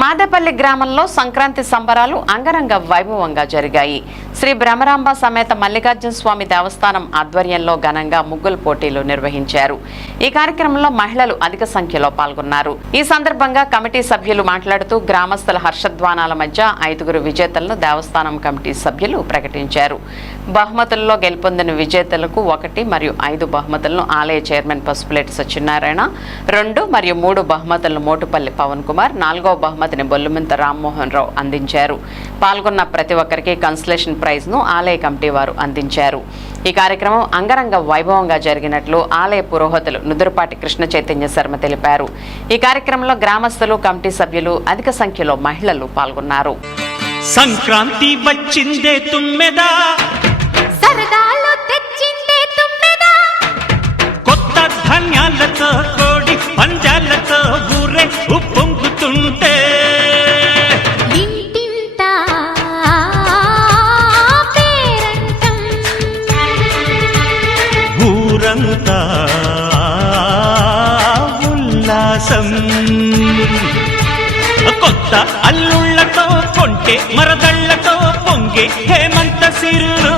మాదేపల్లి గ్రామంలో సంక్రాంతి సంబరాలు అంగరంగ వైభవంగా జరిగాయి. శ్రీ బ్రహ్మరాంబ సమేత మల్లికార్జున స్వామి దేవస్థానం ఆధ్వర్యంలో ఘనంగా ముగ్గుల పోటీలు నిర్వహించారు. ఈ కార్యక్రమంలో మహిళలు అధిక సంఖ్యలో పాల్గొన్నారు. ఈ సందర్భంగా కమిటీ సభ్యులు మాట్లాడుతూ గ్రామస్తుల హర్షధ్వానాల మధ్య 5 విజేతలను దేవస్థానం కమిటీ సభ్యులు ప్రకటించారు. బహుమతుల్లో గెలుపొందిన విజేతలకు 1 మరియు 5 బహుమతులను ఆలయ చైర్మన్ పసుపులేటి సత్యనారాయణ, 2 మరియు 3 బహుమతులను మోటుపల్లి పవన్ కుమార్, 4వ బహుమతిని బొల్లుమింత రామ్మోహన్ రావు అందించారు. పాల్గొన్న ప్రతి ఒక్కరికి కన్సలేషన్ ప్రైజ్ ను ఆలయ కమిటీ వారు అందించారు. ఈ కార్యక్రమం అంగరంగ వైభవంగా జరిగినట్లు ఆలయ పురోహితులు నుదురుపాటి కృష్ణ చైతన్య శర్మ తెలిపారు. ఈ కార్యక్రమంలో గ్రామస్తులు, కమిటీ సభ్యులు, అధిక సంఖ్యలో మహిళలు పాల్గొన్నారు. సంక్రాంతి వచ్చిందే తుమ్మెదా, సరదాలు తెచ్చిందే తుమ్మెదా, కొత్త ధాన్యాలతో కోడి పంజాలతో ఊరే ఉప్పొంగుతుంటే ఇంటింటా పేరంటం, ఊరంతా ఉల్లాసం. కొత్త అల్లుళ్లతో కొంటే మరదళ్లతో పొంగే హేమంత సిరులు.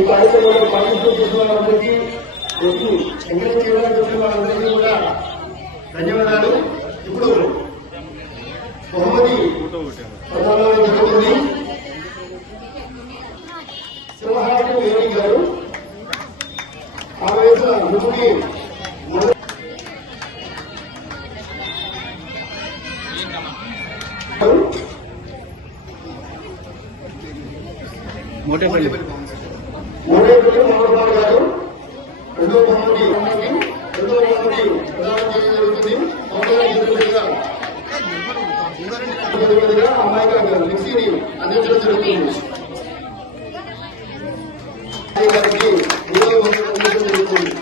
ఈ కార్యక్రమంలో పార్టిసిపేట్ చేసిన వాళ్ళందరికీ ఎంకరేజ్ చేయడానికి వచ్చిన వాళ్ళందరికీ కూడా ధన్యవాదాలు. ఇప్పుడు బహుమతి ప్రదానం జరుగుతుంది. సింహాటి వేణి గారు ఆ వయసు ముగ్గురి మోటేపల్లి మోహన్ గారు 2వ బహుమతి ప్రదానం చేయడం జరుగుతుంది. అమ్మాయిగా మిక్సీని అందించడం జరుగుతుంది. గారికి 3వ బహుమతి అందించడం జరుగుతుంది.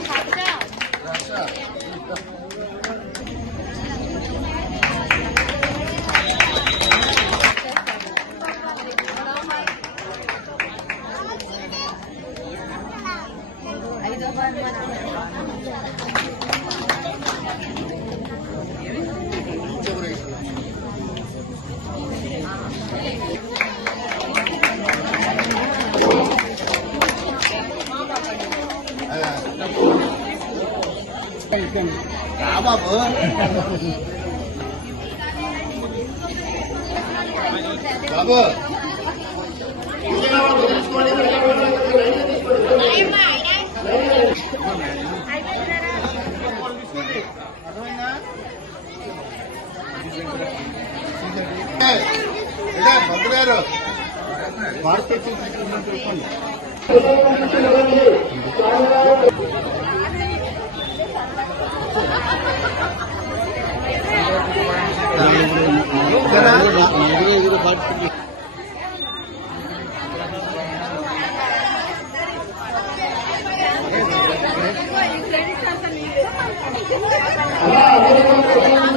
బాబు బాబు బాబు గారు అలా